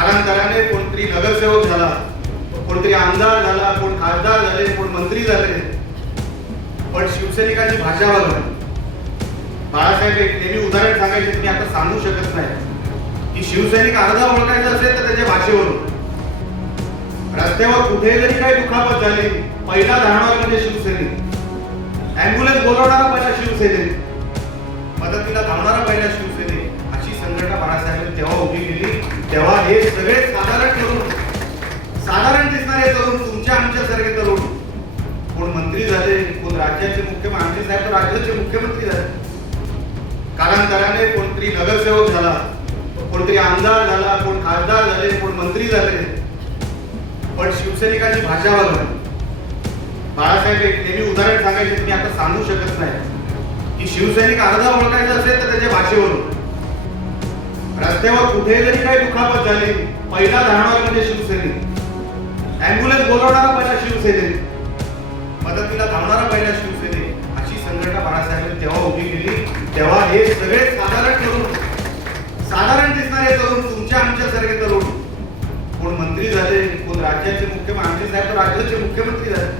कालांतराने कोणतरी नगरसेवक झाला, कोणतरी आमदार झाला, कोण खासदार झाले, कोण मंत्री झाले, पण शिवसैनिकांची भाषा बघा. बाळासाहेब एक नेहमी उदाहरण सांगायचे, मी आता सांगू शकत नाही की शिवसैनिक अर्धा ओळखायचा असेल तर त्याच्या भाषेवरून. रस्त्यावर कुठे जरी काही दुखापत झाली, पहिला धावणार म्हणजे शिवसैनिक. ॲम्ब्युलन्स बोलवणारा पहिला शिवसैनिक, मदतीला धावणारा पहिला शिवसैनिक. अशी संघटना बाळासाहेबांनी तेव्हा उभी केली. तेव्हा हे सगळे साधारण दिसणारे तरुण, तुमच्या आमच्यासारखे तरुण, कोण मंत्री झाले, कोण राज्याचे मुख्यमंत्री, आमचे साहेब तर राज्याचे मुख्यमंत्री झाले. कालांतराने कोणतरी नगरसेवक झाला, कोणतरी आमदार झाला, कोण खासदार झाले, कोण मंत्री झाले, पण शिवसैनिकांची भाषा बघा. बाळासाहेब एक नेहमी उदाहरण सांगायचे, मी आता सांगू शकत नाही की शिवसैनिक अर्धा ओळखायचा असेल तर त्याच्या भाषेवरून. रस्त्यावर कुठे जरी काही दुखापत झाली, पहिला धावणार म्हणजे शिवसैनिक. ॲम्ब्युलन्स बोलवणारा पहिला शिवसैनिक, मदतीला धावणारा पहिला शिवसैनिक. अशी संघटना बाळासाहेबांनी तेव्हा उभी केली. तेव्हा हे सगळे साधारण दिसणारे तरुण, तुमच्या आमच्यासारखे तरुण, कोण मंत्री झाले, कोण राज्याचे मुख्यमंत्री, आमचे साहेब तर राज्याचे मुख्यमंत्री झाले.